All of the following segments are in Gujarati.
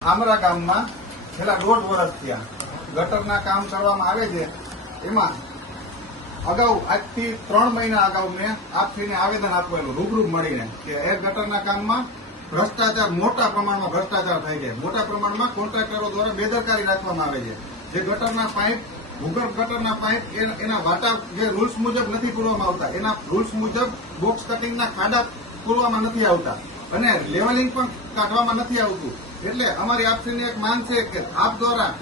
આમરા ગામમાં છેલ્લા દોઢ વર્ષ થયા. ગટરના કામ કરવામાં આવે છે. એમાં અગાઉ આજથી ત્રણ મહિના અગાઉ મેં આપસીને આવેદન આપેલું રૂબરૂ મળીને કે એ ગટરના કામમાં ભ્રષ્ટાચાર મોટા પ્રમાણમાં ભ્રષ્ટાચાર થાય છે. મોટા પ્રમાણમાં કોન્ટ્રાક્ટરો દ્વારા બેદરકારી રાખવામાં આવે છે. જે ગટરના પાઇપ, ભૂગર્ભ ગટરના પાઇપ એના વાટા જે રૂલ્સ મુજબ નથી પૂરવામાં આવતા. એના રૂલ્સ મુજબ બોક્સ કટિંગના ખાડા પૂરવામાં નથી આવતા. અને લેવલિંગ પણ કાઢવામાં નથી આવતું. એટલે અમારી આપસીની એક માંગ છે કે આપ દ્વારા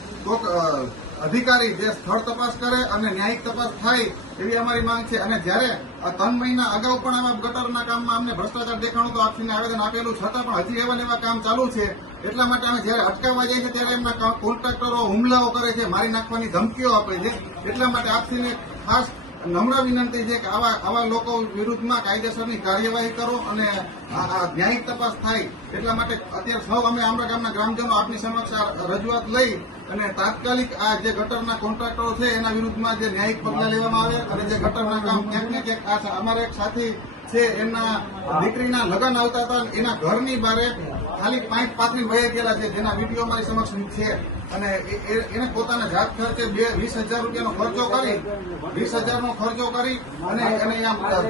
અધિકારી જે સ્થળ તપાસ કરે અને ન્યાયિક તપાસ થાય એવી અમારી માંગ છે. અને જ્યારે ત્રણ મહિના અગાઉ પણ આવા ગટરના કામમાં અમને ભ્રષ્ટાચાર દેખાણું તો આપસીને આવેદન આપેલું છતાં પણ હજી એવા એવા કામ ચાલુ છે. એટલા માટે અમે જ્યારે અટકાવવા જઈએ છીએ ત્યારે એમના કોન્ટ્રાક્ટરો હુમલાઓ કરે છે. મારી નાખવાની ધમકીઓ આપે છે. એટલા માટે આપસીને ખાસ નમ્ર વિનંતી છે કે આવા આવા લોકો વિરુદ્ધમાં કાયદેસરની કાર્યવાહી કરો અને ન્યાયિક તપાસ થાય એટલા માટે અત્યારે સૌ અમે આમરા ગામના ગ્રામજનો આપની સમક્ષ રજૂઆત લઈ અને તાત્કાલિક આ જે ગટરના કોન્ટ્રાક્ટરો છે એના વિરુદ્ધમાં જે ન્યાયિક પગલાં લેવામાં આવે અને જે ગટરના કામ ક્યાંક ને ક્યાંક અમારા એક સાથી છે એમના દીકરીના લગ્ન આવતા હતા એના ઘરની બારે ખાલી પાંચ પાથરી વહી ગયેલા છે, જેના વીડિયો અમારી સમક્ષ છે. અને એને પોતાના જાત ખર્ચે બે વીસ હજાર રૂપિયાનો ખર્ચો કરી, વીસ હજારનો ખર્ચો કરી અને એને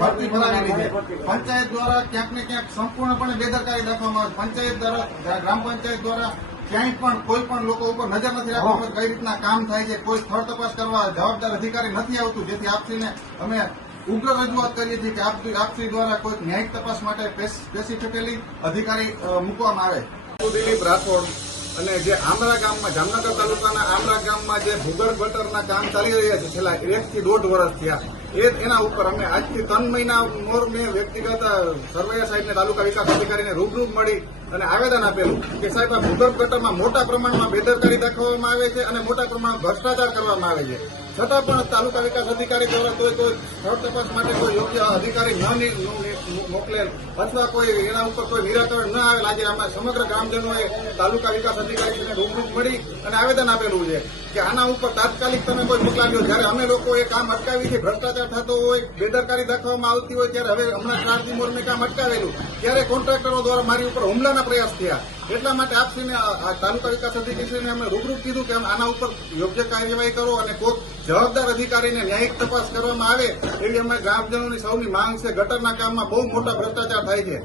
ભરતી ભરાવેલી છે પંચાયત દ્વારા ક્યાંક ને ક્યાંક સંપૂર્ણપણે બેદરકારી રાખવામાં આવે. પંચાયત દ્વારા ગ્રામ પંચાયત દ્વારા ક્યાંય પણ કોઈ પણ લોકો ઉપર નજર નથી રાખવામાં કઈ રીતના કામ થાય છે, કોઈ સ્થળ તપાસ કરવા જવાબદાર અધિકારી નથી આવતું, જેથી આપશ્રીને અમે ઉગ્ર રજૂઆત કરીએ છીએ કે આપશ્રી દ્વારા કોઈ ન્યાયિક તપાસ માટે સ્પેસિફિકલી અધિકારી મૂકવામાં આવે. દિલીપ રાઠોડ અને જે આમરા ગામમાં, જામનગર તાલુકાના આમરા ગામમાં જે ભૂગર્ભ ગટરના કામ ચાલી રહ્યા છે, છેલ્લા એકથી દોઢ વર્ષ થયા, એ એના ઉપર અમે આજથી ત્રણ મહિના મોર મેં વ્યક્તિગત સરવૈયા સાહેબને તાલુકા વિકાસ અધિકારીને રૂબરૂ મળી અને આવેદન આપેલું કે સાહેબ, આ ભૂગર્ભ ગટરમાં મોટા પ્રમાણમાં બેદરકારી દાખવવામાં આવે છે અને મોટા પ્રમાણમાં ભ્રષ્ટાચાર કરવામાં આવે છે. છતાં પણ તાલુકા વિકાસ અધિકારી દ્વારા કોઈ કોઈ સ્થળ તપાસ માટે કોઈ યોગ્ય અધિકારી ન મોકલેલ. અથવા કોઈ, એના ઉપર કોઈ નિરાકરણ ન આવેલ. આજે આમાં સમગ્ર ગ્રામજનોએ તાલુકા વિકાસ અધિકારીને રૂબરૂ મળી અને આવેદન આપેલું છે કે આના ઉપર તાત્કાલિક તમે કોઈ મોકલાવ્યો. જ્યારે અમે લોકો એ કામ અટકાવી છે, ભ્રષ્ટાચાર થતો હોય, બેદરકારી દાખવવામાં આવતી હોય, ત્યારે હવે હમણાં ક્રાંતિ મોરને કામ અટકાવેલું. ત્યારે કોન્ટ્રાક્ટરો દ્વારા મારી ઉપર હુમલાના પ્રયાસ થયા. એટલા માટે આપશ્રીને તાલુકા વિકાસ અધિકારીશ્રીને અમે રૂબરૂ કીધું કે આના ઉપર યોગ્ય કાર્યવાહી કરો અને કોઈ જવાબદાર અધિકારીને ન્યાયિક તપાસ કરવામાં આવે એવી અમે ગ્રામજનોની સૌની માંગ છે. ગટરના કામમાં બહુ મોટા ભ્રષ્ટાચાર થાય છે.